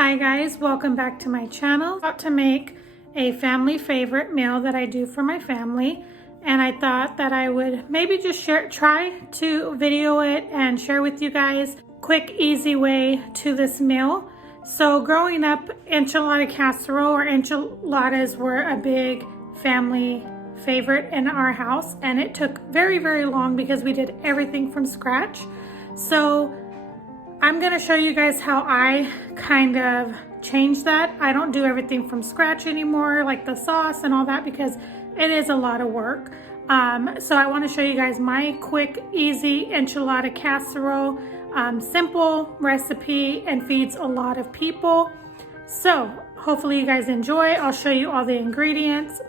Hi guys, welcome back to my channel. I'm about to make a family favorite meal that I do for my family, and I thought that I would maybe just try to video it and share with you guys quick, easy way to this meal. So growing up, enchilada casserole or enchiladas were a big family favorite in our house, and it took very, very long because we did everything from scratch. So I'm gonna show you guys how I kind of changed that. I don't do everything from scratch anymore, like the sauce and all that, because it is a lot of work. So I wanna show you guys my quick, easy enchilada casserole. Simple recipe and feeds a lot of people. So hopefully you guys enjoy. I'll show you all the ingredients,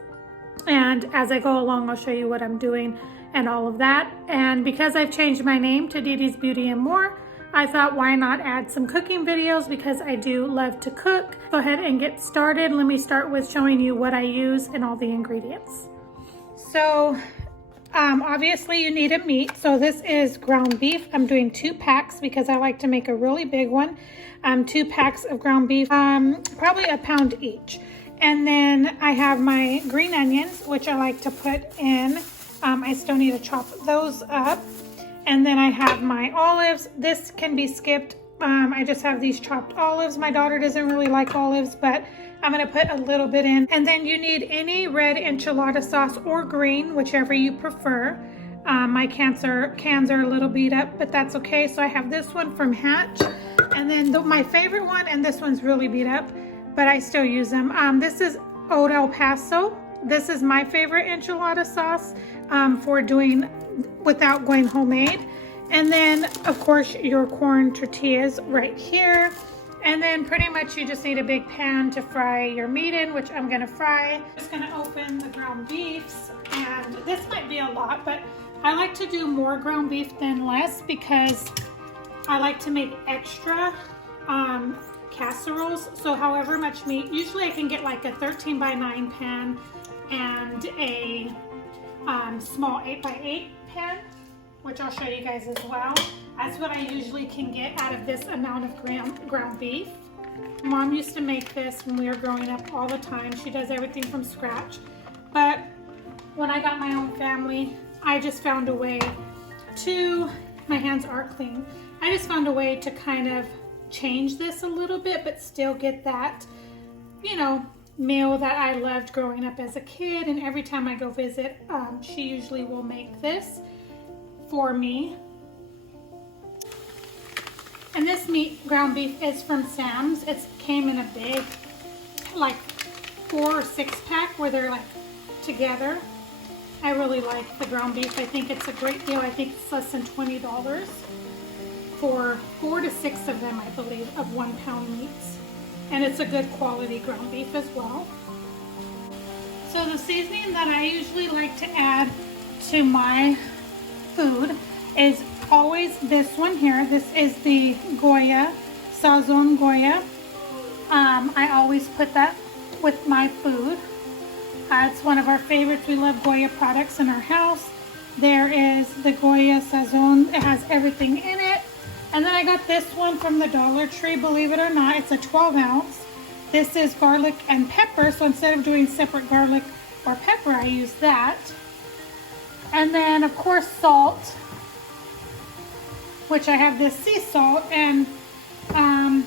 and as I go along, I'll show you what I'm doing and all of that. And because I've changed my name to Dede's Beauty and More, I thought why not add some cooking videos, because I do love to cook. Go ahead and get started. Let me start with showing you what I use and all the ingredients. So obviously you need a meat. So this is ground beef. I'm doing 2 packs because I like to make a really big one. 2 packs of ground beef, probably a pound each. And then I have my green onions, which I like to put in. I still need to chop those up. And then I have my olives. This can be skipped. I just have these chopped olives. My daughter doesn't really like olives, but I'm gonna put a little bit in. And then you need any red enchilada sauce or green, whichever you prefer. My cans are a little beat up, but that's okay. So I have this one from Hatch. And then my favorite one, and this one's really beat up, but I still use them. This is Old El Paso. This is my favorite enchilada sauce for doing without going homemade. And then of course your corn tortillas right here. And then pretty much you just need a big pan to fry your meat in, which I'm gonna fry. I'm just gonna open the ground beefs, and this might be a lot, but I like to do more ground beef than less because I like to make extra casseroles. So however much meat, usually I can get like a 13x9 pan and a small 8x8 pan, which I'll show you guys as well. That's what I usually can get out of this amount of ground beef. Mom used to make this when we were growing up all the time. She does everything from scratch. But when I got my own family, I just found a way to, my hands are clean. I just found a way to kind of change this a little bit, but still get that, you know, meal that I loved growing up as a kid. And every time I go visit, she usually will make this for me. And this ground beef is from Sam's. It came in a big, like 4 or 6 pack where they're like together. I really like the ground beef. I think it's a great deal. I think it's less than $20 for 4 to 6 of them, I believe, of 1 pound meats. And it's a good quality ground beef as well. So the seasoning that I usually like to add to my food is always this one here. This is the Goya, Sazon Goya. I always put that with my food. It's one of our favorites. We love Goya products in our house. There is the Goya Sazon. It has everything in it. And then I got this one from the Dollar Tree, believe it or not. It's a 12 ounce. This is garlic and pepper. So instead of doing separate garlic or pepper, I use that. And then of course salt, which I have this sea salt. And I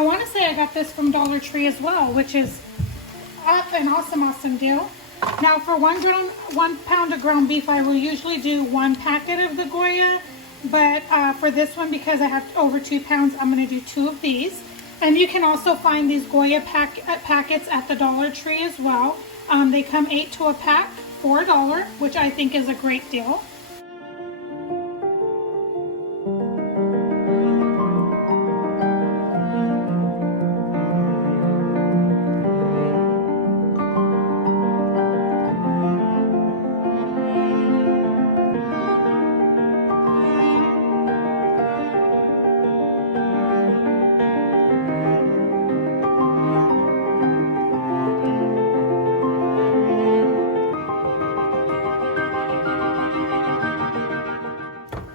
want to say I got this from Dollar Tree as well, which is an awesome deal. Now for 1 pound of ground beef, I will usually do 1 packet of the Goya. But for this one, because I have over 2 pounds, I'm going to do 2 of these. And you can also find these Goya packets at the Dollar Tree as well. They come 8 to a pack for $1, which I think is a great deal.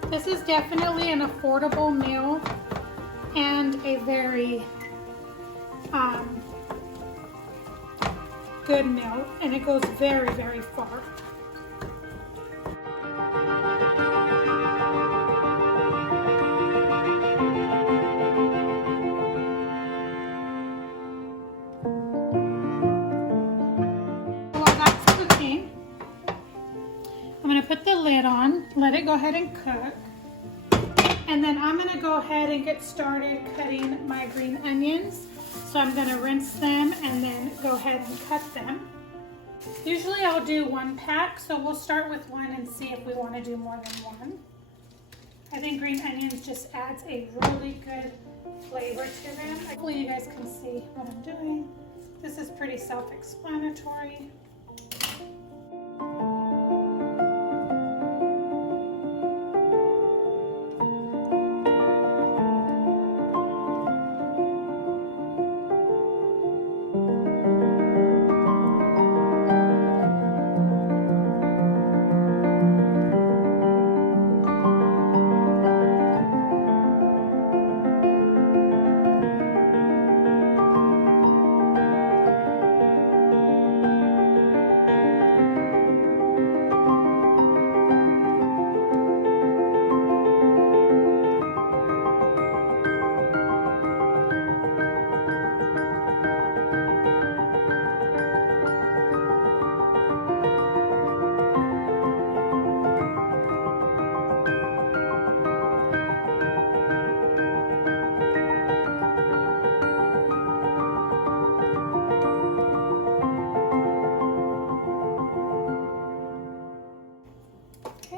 This is definitely an affordable meal and a very good meal, and it goes very, very far. While that's cooking, I'm going to put the lid on, let it go ahead and cook. And then I'm going to go ahead and get started cutting my green onions. So I'm going to rinse them and then go ahead and cut them. Usually I'll do 1 pack, so we'll start with 1 and see if we want to do more than 1. I think green onions just adds a really good flavor to them. Hopefully you guys can see what I'm doing. This is pretty self-explanatory.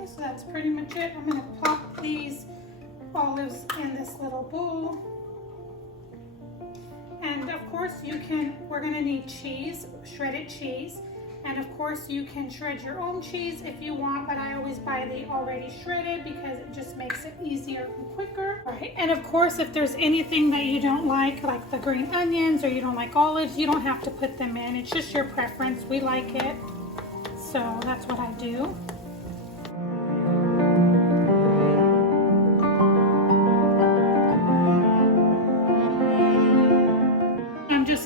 So that's pretty much it. I'm going to pop these olives in this little bowl. And of course we're going to need cheese, shredded cheese. And of course you can shred your own cheese if you want, but I always buy the already shredded because it just makes it easier and quicker. All right. And of course, if there's anything that you don't like the green onions or you don't like olives, you don't have to put them in. It's just your preference. We like it. So that's what I do.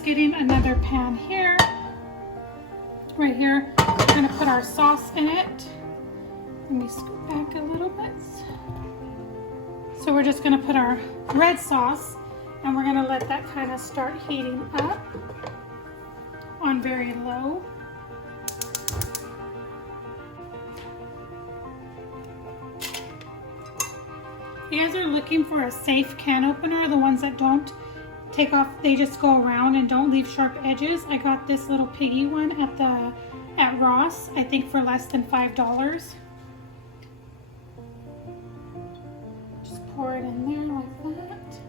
Getting another pan here, right here. We're going to put our sauce in it. Let me scoot back a little bit. So we're just going to put our red sauce, and we're going to let that kind of start heating up on very low. If you guys are looking for a safe can opener, the ones that don't take off, they just go around and don't leave sharp edges. I got this little piggy one at Ross, I think for less than $5. Just pour it in there like that.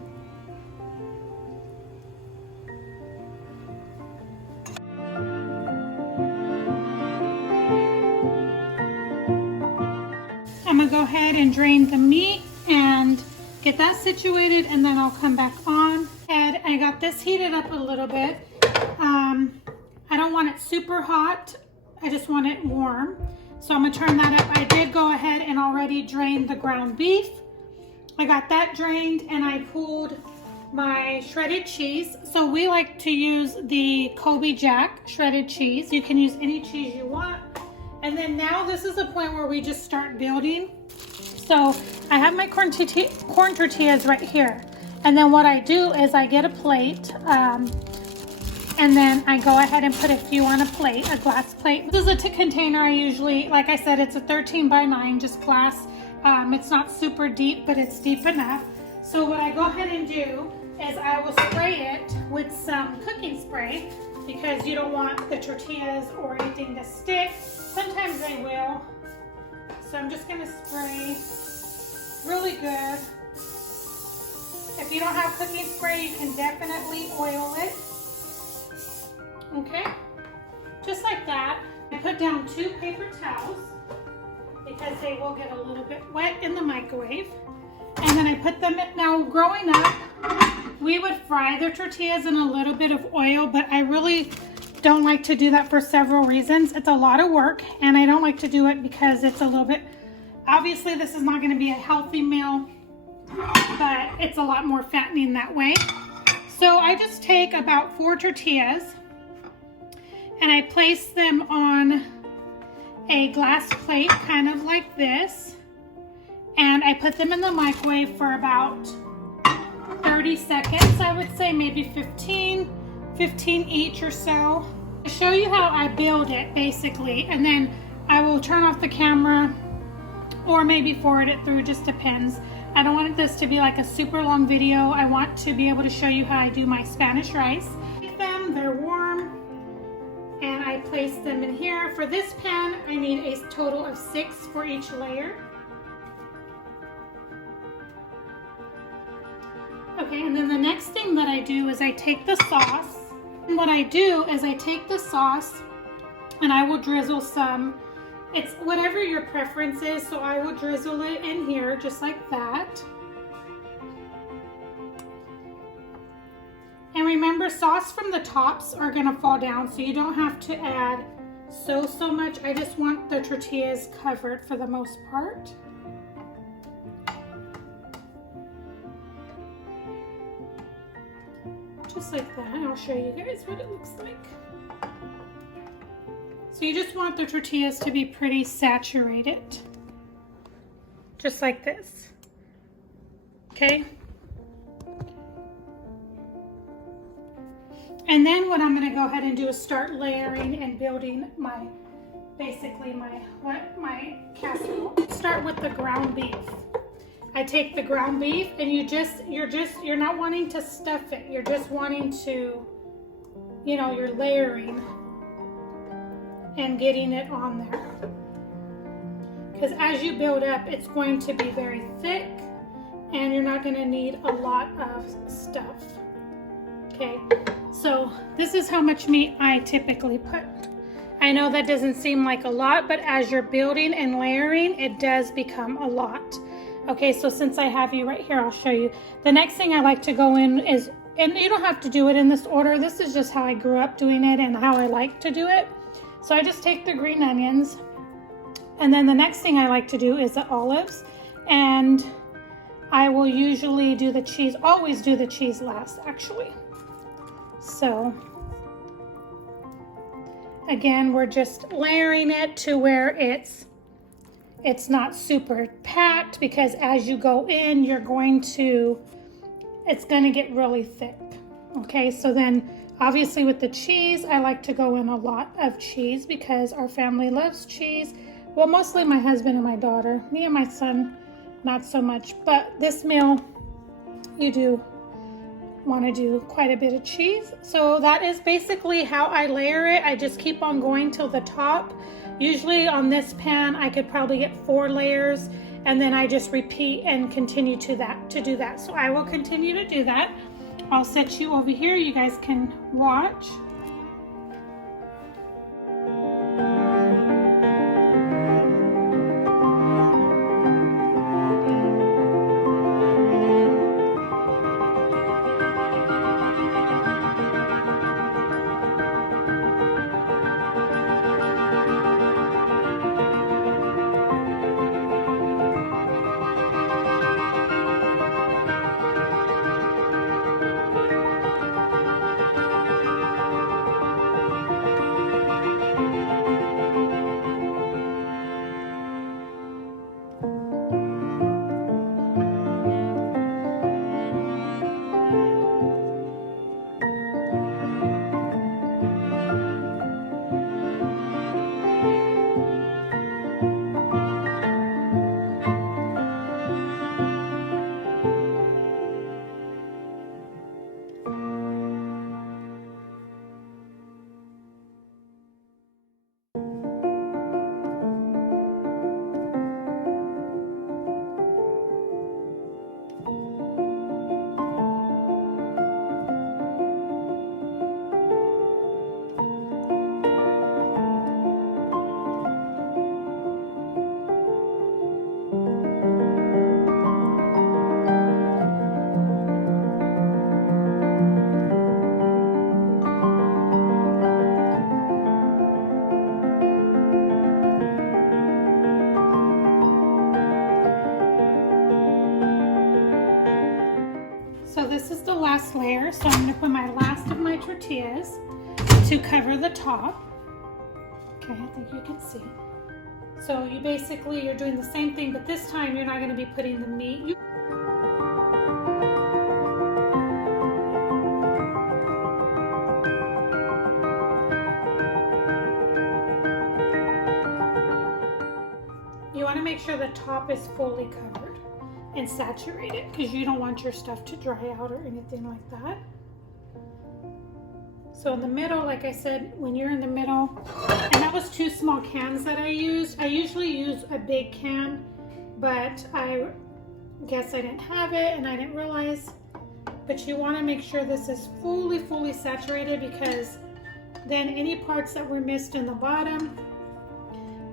I'm gonna go ahead and drain the meat and get that situated, and then I'll come back on. And I got this heated up a little bit. I don't want it super hot. I just want it warm. So I'm gonna turn that up. I did go ahead and already drain the ground beef. I got that drained, and I pulled my shredded cheese. So we like to use the Kobe Jack shredded cheese. You can use any cheese you want. And then now this is the point where we just start building. So I have my corn tortillas right here. And then what I do is I get a plate, and then I go ahead and put a few on a plate, a glass plate. This is a container I usually, like I said, it's a 13 by 9, just glass. It's not super deep, but it's deep enough. So what I go ahead and do is I will spray it with some cooking spray, because you don't want the tortillas or anything to stick. Sometimes they will. So I'm just gonna spray really good. If you don't have cooking spray, you can definitely oil it. Okay, just like that. I put down 2 paper towels because they will get a little bit wet in the microwave. And then I put them in. Now, growing up, we would fry the tortillas in a little bit of oil, but I really don't like to do that for several reasons. It's a lot of work, and I don't like to do it because it's a little bit, obviously this is not going to be a healthy meal, but it's a lot more fattening that way. So I just take about 4 tortillas and I place them on a glass plate, kind of like this. And I put them in the microwave for about 30 seconds, I would say, maybe 15 each or so. To show you how I build it, basically, and then I will turn off the camera or maybe forward it through, just depends. I don't want this to be like a super long video. I want to be able to show you how I do my Spanish rice. Take them, they're warm, and I place them in here. For this pan, I need a total of 6 for each layer. Okay, and then the next thing that I do is I take the sauce. And what I do is I take the sauce and I will drizzle some, it's whatever your preference is, so I will drizzle it in here just like that. And remember, sauce from the tops are gonna fall down, so you don't have to add so much. I just want the tortillas covered for the most part. Just like that, and I'll show you guys what it looks like. So you just want the tortillas to be pretty saturated, just like this, okay? And then what I'm gonna go ahead and do is start layering and building my, basically my casserole. Start with the ground beef. I take the ground beef, and you're not wanting to stuff it. You're just wanting to, you know, you're layering and getting it on there. Because as you build up, it's going to be very thick and you're not gonna need a lot of stuff. Okay, so this is how much meat I typically put. I know that doesn't seem like a lot, but as you're building and layering, it does become a lot. Okay, so since I have you right here, I'll show you. The next thing I like to go in is, and you don't have to do it in this order, this is just how I grew up doing it and how I like to do it. So I just take the green onions, and then the next thing I like to do is the olives, and I will usually do the cheese, always do the cheese last actually. So again, we're just layering it to where it's not super packed, because as you go in, it's gonna get really thick. Okay, so then obviously with the cheese, I like to go in a lot of cheese because our family loves cheese. Well, mostly my husband and my daughter. Me and my son, not so much. But this meal, you do want to do quite a bit of cheese. So that is basically how I layer it. I just keep on going till the top. Usually on this pan, I could probably get 4 layers, and then I just repeat and continue to do that. So I will continue to do that. I'll set you over here. You guys can watch. last layer, so I'm going to put my last of my tortillas to cover the top. Okay, I think you can see. So you're doing the same thing, but this time you're not going to be putting the meat. You want to make sure the top is fully covered and saturated because you don't want your stuff to dry out or anything like that. So in the middle, like I said, when you're in the middle, and that was 2 small cans that I used. I usually use a big can, but I guess I didn't have it and I didn't realize. But you want to make sure this is fully saturated, because then any parts that were missed in the bottom,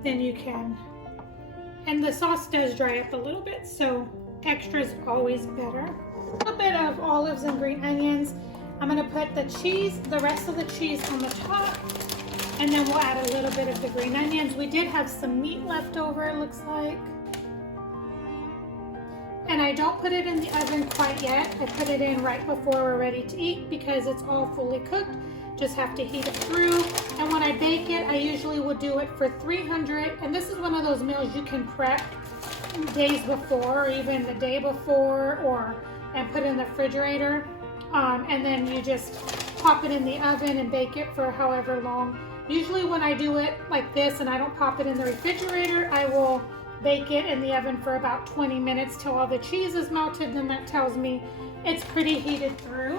then you can. And the sauce does dry up a little bit, so extra is always better. A little bit of olives and green onions. I'm going to put the rest of the cheese on the top, and then we'll add a little bit of the green onions. We did have some meat left over, it looks like. And I don't put it in the oven quite yet. I put it in right before we're ready to eat because it's all fully cooked. Just have to heat it through. And when I bake it, I usually would do it for 300. And this is one of those meals you can prep days before or even the day before, and put in the refrigerator. And then you just pop it in the oven and bake it for however long. Usually when I do it like this and I don't pop it in the refrigerator, I will bake it in the oven for about 20 minutes till all the cheese is melted. Then that tells me it's pretty heated through.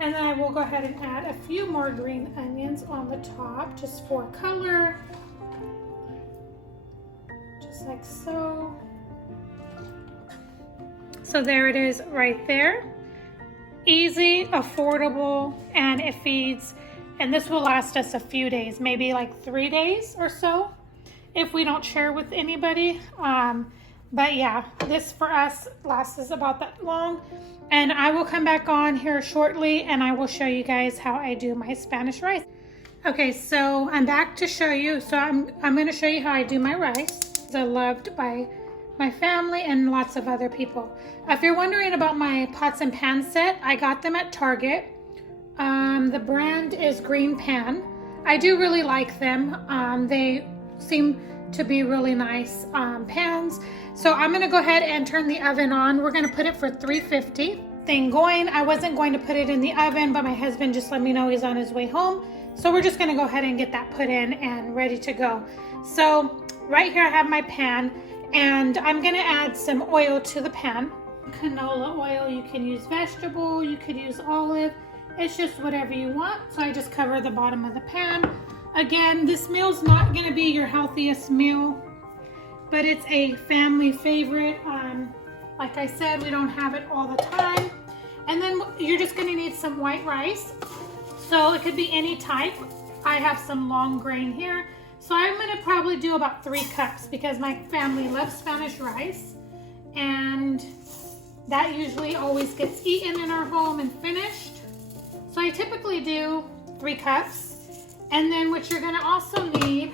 And then I will go ahead and add a few more green onions on the top just for color. Just like so. So there it is right there. Easy, affordable, and it feeds. And this will last us a few days, maybe like 3 days or so, if we don't share with anybody. But yeah, this for us lasts us about that long. And I will come back on here shortly and I will show you guys how I do my Spanish rice. Okay, so I'm back to show you. So I'm going to show you how I do my rice. It's loved by my family and lots of other people. If you're wondering about my pots and pans set, I got them at Target. The brand is Green Pan. I do really like them. They seem to be really nice pans. So I'm gonna go ahead and turn the oven on. We're gonna put it for 350. Thing going. I wasn't going to put it in the oven, but my husband just let me know he's on his way home. So we're just gonna go ahead and get that put in and ready to go. So right here I have my pan, and I'm gonna add some oil to the pan. Canola oil, you can use vegetable, you could use olive. It's just whatever you want. So I just cover the bottom of the pan. Again, this meal's not gonna be your healthiest meal, but it's a family favorite. Like I said, we don't have it all the time. And then you're just gonna need some white rice. So it could be any type. I have some long grain here. So I'm gonna probably do about 3 cups because my family loves Spanish rice. And that usually always gets eaten in our home and finished. So I typically do 3 cups. And then what you're gonna also need,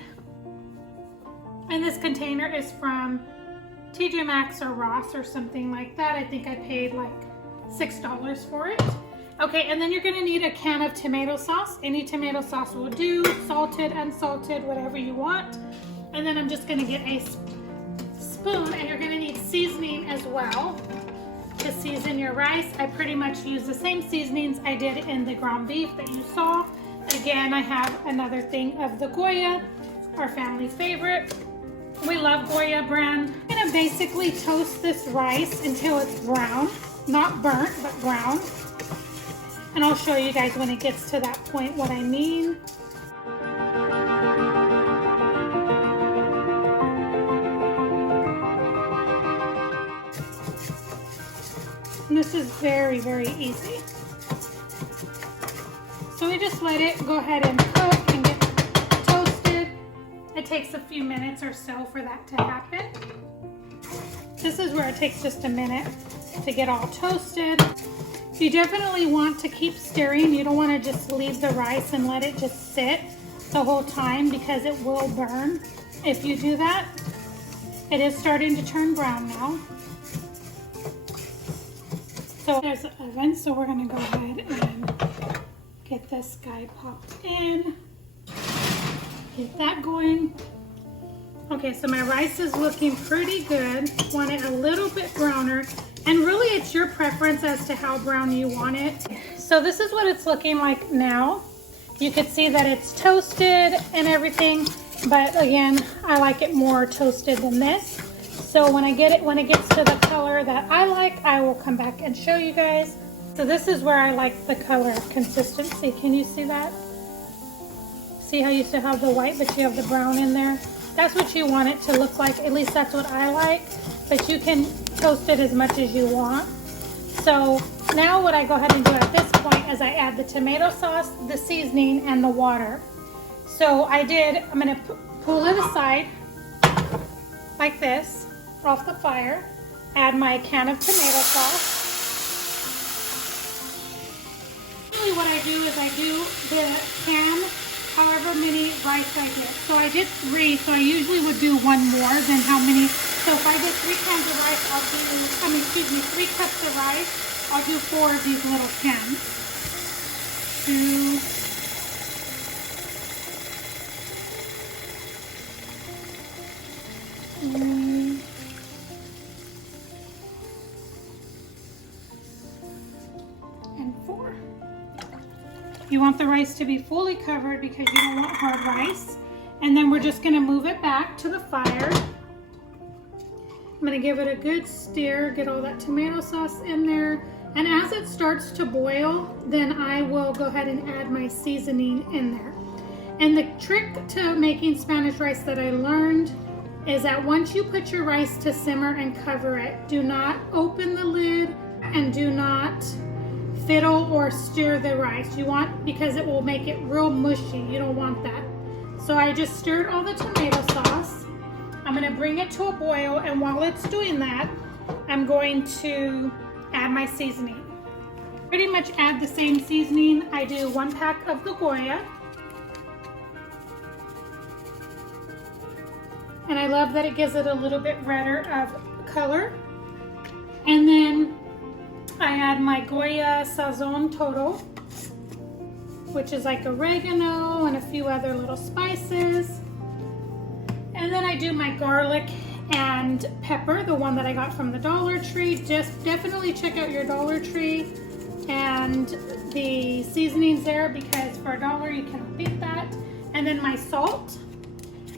and this container is from TJ Maxx or Ross or something like that. I think I paid like $6 for it. Okay, and then you're gonna need a can of tomato sauce. Any tomato sauce will do, salted, unsalted, whatever you want. And then I'm just gonna get a spoon, and you're gonna need seasoning as well to season your rice. I pretty much use the same seasonings I did in the ground beef that you saw. Again, I have another thing of the Goya, our family favorite. We love Goya brand. I'm gonna basically toast this rice until it's brown, not burnt, but brown. And I'll show you guys when it gets to that point what I mean. And this is very, very easy. So we just let it go ahead and cook and get toasted. It takes a few minutes or so for that to happen. This is where it takes just a minute to get all toasted. You definitely want to keep stirring. You don't want to just leave the rice and let it just sit the whole time because it will burn if you do that. It is starting to turn brown now. So there's the oven, so we're gonna go ahead and get this guy popped in. Get that going. Okay, so my rice is looking pretty good. Want it a little bit browner. And really it's your preference as to how brown you want it. So this is what it's looking like now. You can see that it's toasted and everything, but again, I like it more toasted than this. So when it gets to the color that I like, I will come back and show you guys. So this is where I like the color consistency. Can you see that? See how you still have the white, but you have the brown in there? That's what you want it to look like. At least that's what I like. But you can toast it as much as you want. So now what I go ahead and do at this point is I add the tomato sauce, the seasoning, and the water. So I'm gonna pull it aside like this off the fire. Add my can of tomato sauce. Usually what I do is I do the can however many rice I get. So I did 3, so I usually would do 1 more than how many. So if I get 3 cans of rice, 3 cups of rice, I'll do 4 of these little cans. 2, 3, and 4. You want the rice to be fully covered because you don't want hard rice. And then we're just gonna move it back to the fire. I'm gonna give it a good stir, get all that tomato sauce in there. And as it starts to boil, then I will go ahead and add my seasoning in there. And the trick to making Spanish rice that I learned is that once you put your rice to simmer and cover it, do not open the lid and do not fiddle or stir the rice. Because it will make it real mushy. You don't want that. So I just stirred all the tomato sauce. I'm gonna bring it to a boil, and while it's doing that, I'm going to add my seasoning. Pretty much add the same seasoning. I do 1 pack of the Goya. And I love that it gives it a little bit redder of color. And then I add my Goya Sazon Todo, which is like oregano and a few other little spices. And then I do my garlic and pepper, the one that I got from the Dollar Tree. Just definitely check out your Dollar Tree and the seasonings there, because for $1 you cannot beat that. And then my salt.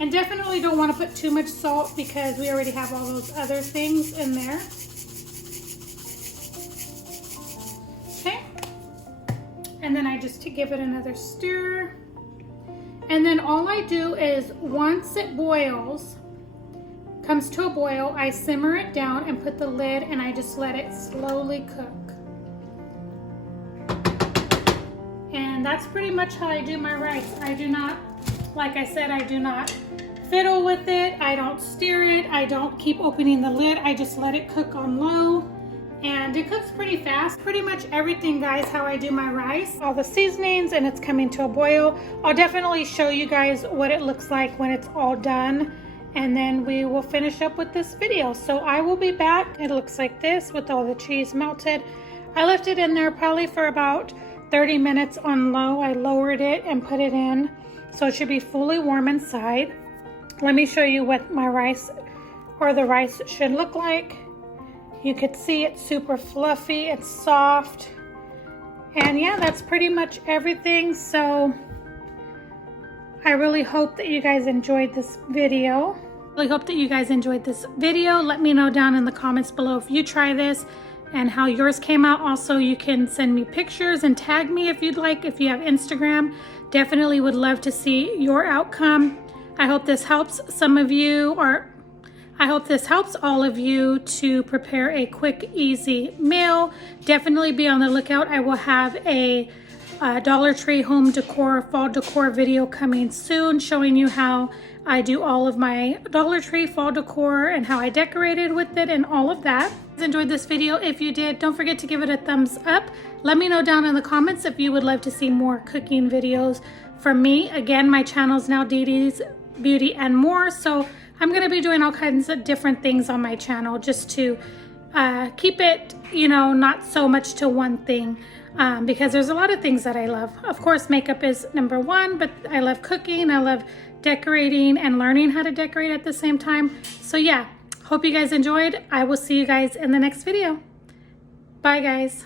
And definitely don't want to put too much salt because we already have all those other things in there. Okay. And then I just give it another stir. And then all I do is once it boils, comes to a boil, I simmer it down and put the lid, and I just let it slowly cook. And that's pretty much how I do my rice. I do not, like I said, I do not fiddle with it. I don't stir it. I don't keep opening the lid. I just let it cook on low. And it cooks pretty fast. Pretty much everything, guys, how I do my rice. All the seasonings, and it's coming to a boil. I'll definitely show you guys what it looks like when it's all done. And then we will finish up with this video. So I will be back. It looks like this with all the cheese melted. I left it in there probably for about 30 minutes on low. I lowered it and put it in. So it should be fully warm inside. Let me show you what my rice, or the rice, should look like. You could see it's super fluffy, it's soft. And yeah, that's pretty much everything. So I really hope that you guys enjoyed this video. Let me know down in the comments below if you try this and how yours came out. Also, you can send me pictures and tag me if you'd like. If you have Instagram, definitely would love to see your outcome. I hope this helps some of you, or I hope this helps all of you to prepare a quick, easy meal. Definitely be on the lookout. I will have a Dollar Tree home decor, fall decor video coming soon, showing you how I do all of my Dollar Tree fall decor and how I decorated with it and all of that. Enjoyed this video. If you did, don't forget to give it a thumbs up. Let me know down in the comments if you would love to see more cooking videos from me. Again, my channel is now Dede's Beauty and More, so I'm going to be doing all kinds of different things on my channel just to keep it, you know, not so much to one thing, because there's a lot of things that I love. Of course, makeup is number one, but I love cooking, I love decorating and learning how to decorate at the same time. So yeah, hope you guys enjoyed. I will see you guys in the next video. Bye guys.